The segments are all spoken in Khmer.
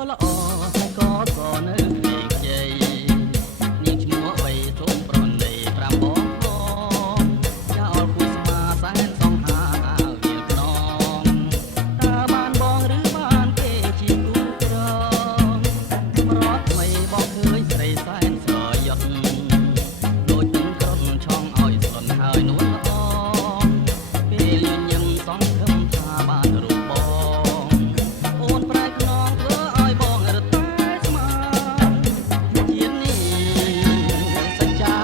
ក៏ល្អហើយក៏សនៅជ័យនាងឈ្មោះអ្វីធំប្រណីប្រាំបងផងចោលគូស្មាសែនសងហាវាលខ្នងតើបានបងឬបានគេជាគូក្រងរត់ថ្មីបងឃើញស្រីសែនស្រយត់ដូចទឹកក្រុនឆងឲ្យស្លន់ហើយនួនល្អពេលញញឹមសងខឹមថាបានរូបបងអូនប្រែខ្នងធ្វើឲ្យបងរត់តែស្មានជានេះសច្ចា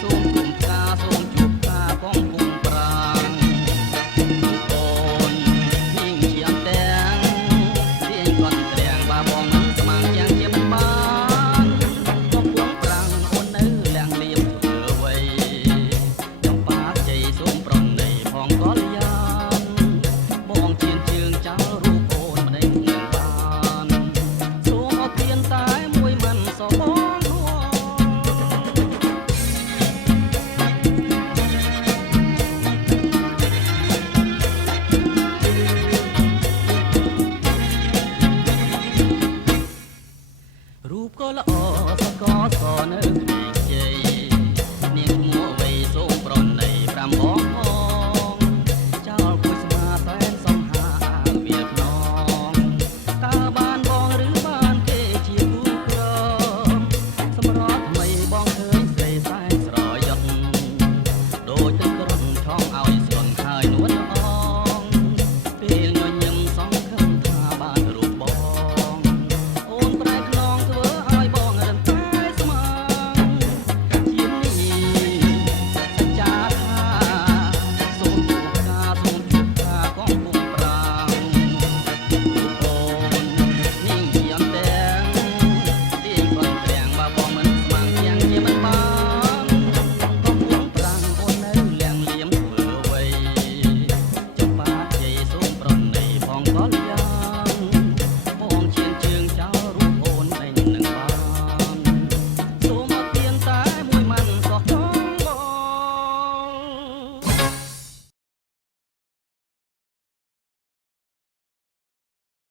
សូមគុំផ្កាសូមជួបផ្កាផងគុំប្រាំងអូននាងជាអន្ទាំងទាញគាត់ទាំងបាបងមិនស្មានយ៉ាងជាមិនបានក៏គួងប្រាំងអូននៅលាងលៀមធ្វើអ្វីចំបាជ័យសូមប្រណីផងកលយានបងជៀនជើងចោលរូបអូនមិនដឹងនឹងបានសូមអត់ទៀនតែមួយមិនសបងធួរូបក៏ល្អសក៏សនៅ